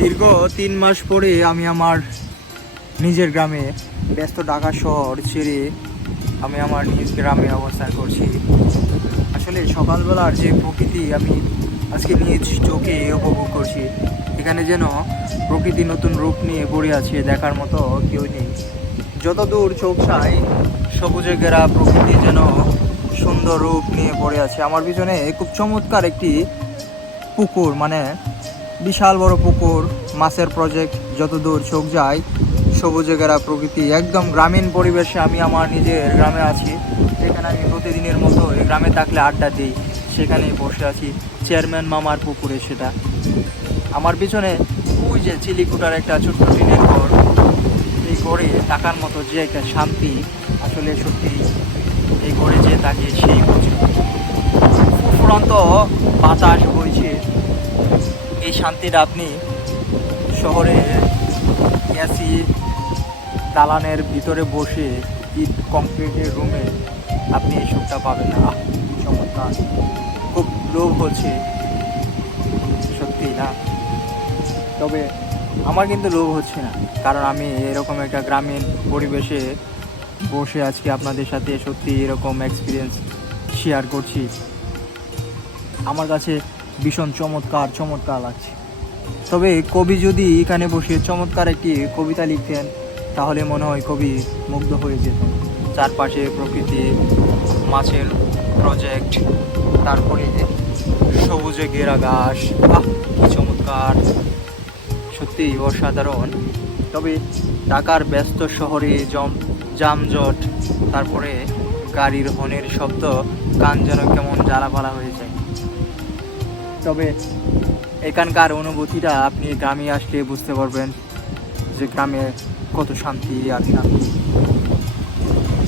দীর্ঘ 3 মাস পরে আমি আমার নিজের গ্রামে ব্যস্ত ঢাকা শহর ছেড়ে আমি আমার নিজ গ্রামে অবস্থান করছি। আসলে সকালবেলার যে প্রকৃতি আমি আজকে নিজ চোখে উপভোগ করছি। এখানে যেন প্রকৃতি নতুন রূপ নিয়ে পড়ে আছে, দেখার মতো কেউ নেই। যত দূর চোখ চাই সবুজে ঘেরা প্রকৃতি যেন সুন্দর রূপ নিয়ে পড়ে আছে। আমার পিছনে খুব চমৎকার একটি পুকুর, মানে বিশাল বড় পুকুর, মাছের প্রজেক্ট, যত দূর চোখ যায় সবুজে ঘেরা প্রকৃতি, একদম গ্রামীণ পরিবেশে আমি আমার নিজের গ্রামে আছি। যেখানে আমি প্রতিদিনের মতো এই গ্রামে থাকলে আড্ডা দিই, সেখানেই বসে আছি চেয়ারম্যান মামার পুকুরে। সেটা আমার পিছনে ওই যে চিলিকুটার একটা ছোট্ট টিনের ঘর, এই ঘরে থাকার মতো যে একটা শান্তি, আসলে সত্যি এই ঘরে যে থাকে সেই বুঝে। ফুরন্ত বাতাস বইছে, এই শান্তিটা আপনি শহরে এসি দালানের ভিতরে বসে ইট কংক্রিটের রুমে আপনি এই সুখটা পাবেন না। চমৎকার, খুব লোভ হচ্ছে সত্যি না, তবে আমার কিন্তু লোভ হচ্ছে না, কারণ আমি এরকম একটা গ্রামীণ পরিবেশে বসে আজকে আপনাদের সাথে সত্যি এরকম এক্সপিরিয়েন্স শেয়ার করছি। আমার কাছে ভীষণ চমৎকার চমৎকার লাগছে। তবে কবি যদি এখানে বসে চমৎকার একটি কবিতা লিখতেন তাহলে মনে হয় কবি মুগ্ধ হয়ে যেতেন। চারপাশে প্রকৃতি, মাছের প্রজেক্ট, তারপরে সবুজে ঘেরা ঘাস, কি চমৎকার, সত্যিই অসাধারণ। তবে ঢাকার ব্যস্ত শহরে যানজট, তারপরে গাড়ির হর্নের শব্দ কান যেন কেমন জ্বালাপালা হয়ে যায়। তবে এখানকার অনুভূতিটা আপনি গ্রামে আসলে বুঝতে পারবেন যে গ্রামে কত শান্তি আর শান্তি।